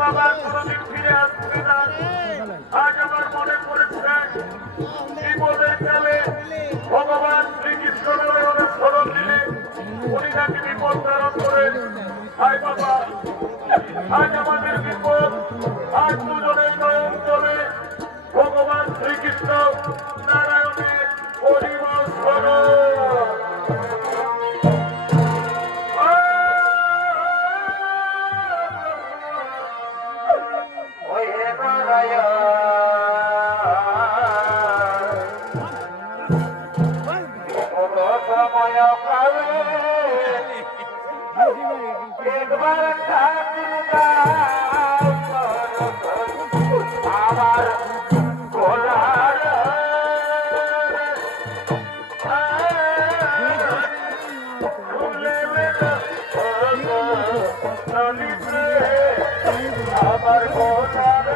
বাবা কোনদিন ফিরে আসবে না। আজ আমার মনে পড়েছে বিপদের কালে ভগবান শ্রীকৃষ্ণ বলে ওনার স্মরণ দিলে উনি নাকি বিপদ ধারণ করেন। হায় বাবা, আজ আমাদের বিপদ, আজ দুজনের নয়ন চলে ভগবান শ্রীকৃষ্ণ নারায়ণের পরিবার স্মরণ। আমার গোলার আমার গোলার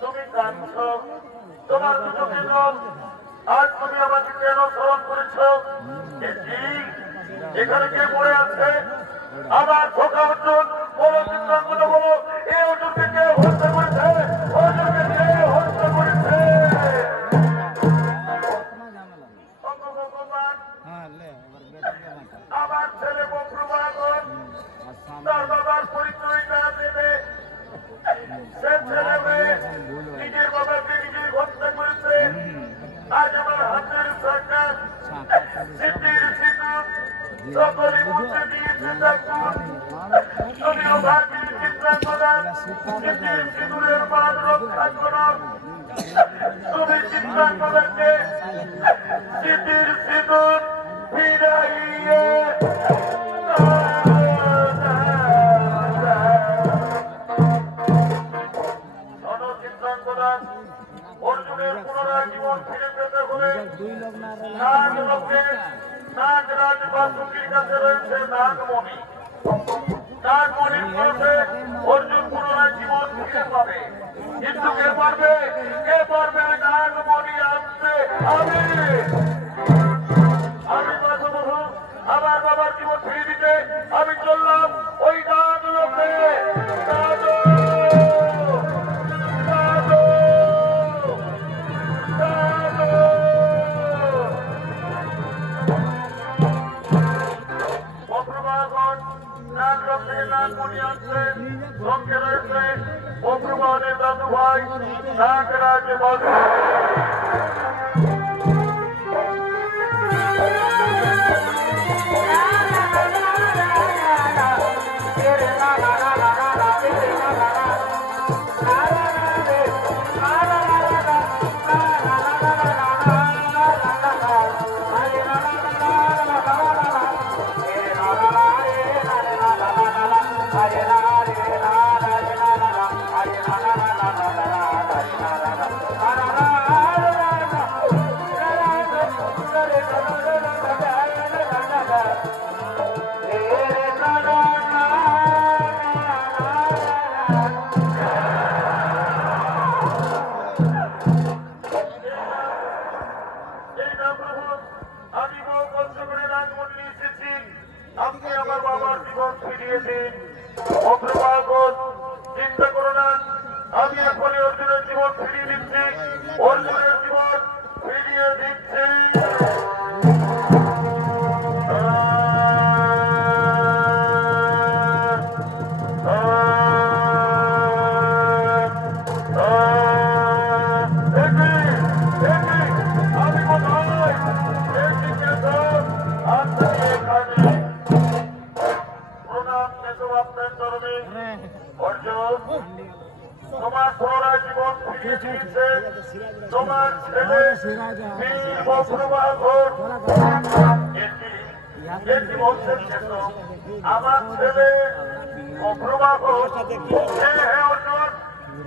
তুমি কাঁদছ, তোমার দুটোকে জল, আজ তুমি আমাকে কেন স্মরণ করেছ? এখানে কে পড়ে আছে? আমার ধোকা অর্জুন, বলো চিত্রাঙ্গন, বলো এই অর্জুনকে কে হত্যা করেছে? অর্জুনকে কে হত্যা করেছে? আমার ছেলে বক্রবাগন তার বাবার পরিচয়টা দেবে। সে ছেলে মেয়ে নিজের বাবাকে নিজেই হত্যা করেছে। আজ আমার হাতের সরকার সিদ্ধির সিঁদুর সকলে মুছে দিয়েছে। তুমিও ভাবি চিত্রাঙ্গনা সিদ্ধির সিঁদুরের মান রক্ষা করো। তুমি চিত্রাঙ্গনাকে সিদ্ধির সিঁদুর ফিরাইয়ে অর্জুনের পুনরায় জীবন ফিরে পেতে হলে নাগরাজ বাসুকির কাছে রয়েছে নাগমণি। নাগমণির পথে অর্জুন পুনরায় জীবন ফিরে পাবে। কিন্তু কে পারবে? কে পারবে নাগমণি আনতে? আমি আমার বাবার জীবন ফিরে দিতে আমি চললাম ওই নাগ লোকে। সঙ্গে রয়েছে বক্রবানের দাদু ভাই নাগরাজ বাসু। দিন অগ্রবাগন চিন্তা করো না আমি এখনই অর্জুনের জীবন ফিরিয়ে দিচ্ছি অর্জুনের জীবন ফিরিয়ে দিচ্ছি তোমার পুনরায় জীবন ফিরিয়ে দিয়েছে তোমার ছেলে বীর বস্ত্রবাহন এটি বলছেন কিন্তু আমার ছেলে অগ্রবাহন হে অর্জুন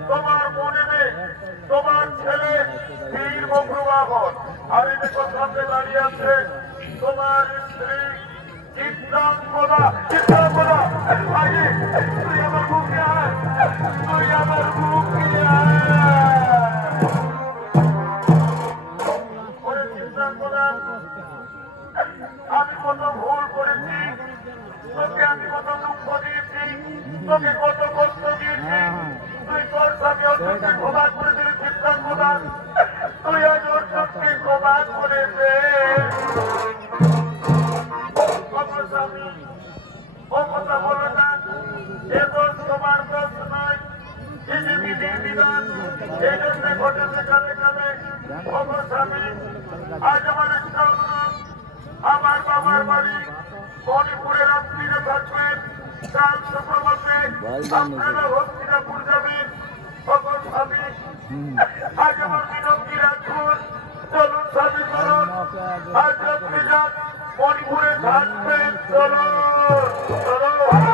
তোমার মনে নেই তোমার ছেলে বীর অগ্রবাহন আর এই দেখো সামনে দাঁড়িয়ে আছে তোমার স্ত্রী চিত্রাঙ্গদা চিত্রাঙ্গদা তুই আমার মুখে আয় তুই আমার মুখে আয় চিত্রাঙ্গদা আমি কত ভুল করেছি তোকে আমি কত দুঃখ দিয়েছি তোকে কত কষ্ট দিয়েছি তুই তোর স্বামী অর্জুনকে ক্ষমা করে দিলি চিত্রাঙ্গদা তুই আজ অর্জুনকে ক্ষমা করে দে ও কথা বলে না এ দোষ তোমার দোষ নয় এই যে বিধির বিধান এই জন্য ঘটেছে কালে কালে স্বামী আজ আমার একটা অনুরোধ আমার বাবার বাড়ি মণিপুরে রাত্রিরে থাকবেন কাল শুক্রবারে আপনারা হস্তিনাপুর যাবেন স্বামী আজ আমার বিনতি রাখুন চলুন স্বামী চলুন আজ আপনি যান মণিপুরে থাকবেন চলো চলো